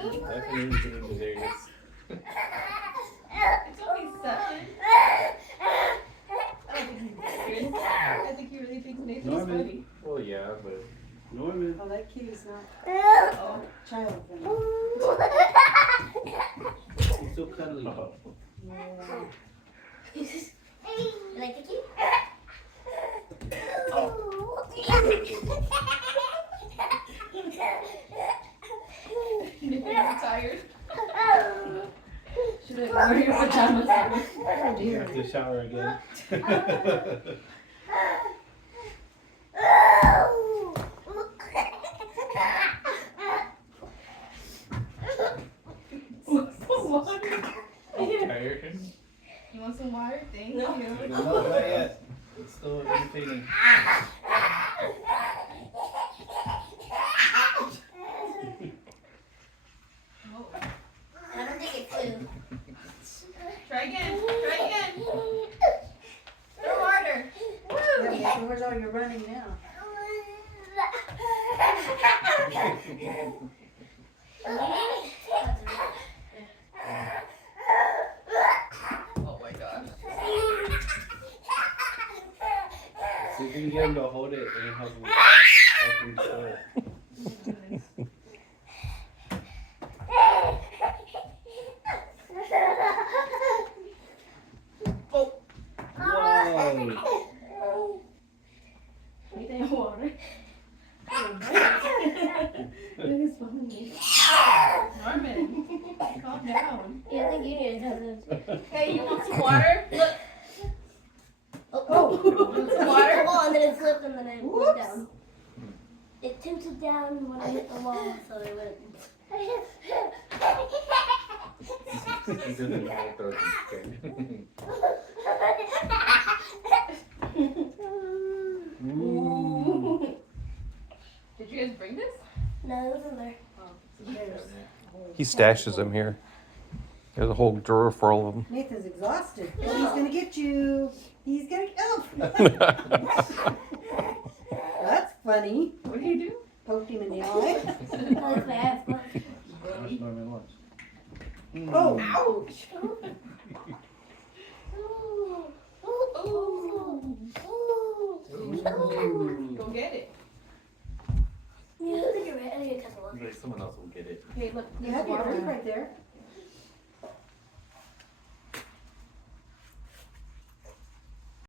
Definitely getting delirious. It's only 7. I don't think he's serious. I think he really thinks Nathan's Norman. funny. Well, yeah, but Norman. Oh, that kitty's not Oh. child friendly. He's so cuddly. Yeah. You like the kitty? Nathan's tired. Should I wear your pajamas? Oh you dear. have to shower again. Water. Tired? You want some water? Thank No. you. No, not yet. It's still irritating. Oh. I don't think it flew. Try again. Try again. Throw harder. Woo. Yeah, so where's all your running now? Oh my gosh. See if you can get him to hold it and help him control it. Whoa. Anything water? It's funny. Norman, calm down. Yeah, I think you need to Hey, you want some water? Look. Oh. Some water? Oh, and then it slipped and then it went Whoops. down. It tilted down when I hit the wall, so it went. He doesn't know what those are scared. Ooh. Did you guys bring this? No, it wasn't there. He stashes them here. There's a whole drawer for all of them. Nathan's exhausted. Oh, he's gonna get you. He's gonna. Oh. That's funny. What do you do? Poked him in the eye. That was bad. How much Norman wants? Oh. Ouch. Go get it. You think you're ready? I need a cup of water. Like someone else will get it. Hey, look. You There's have your water. drink right there.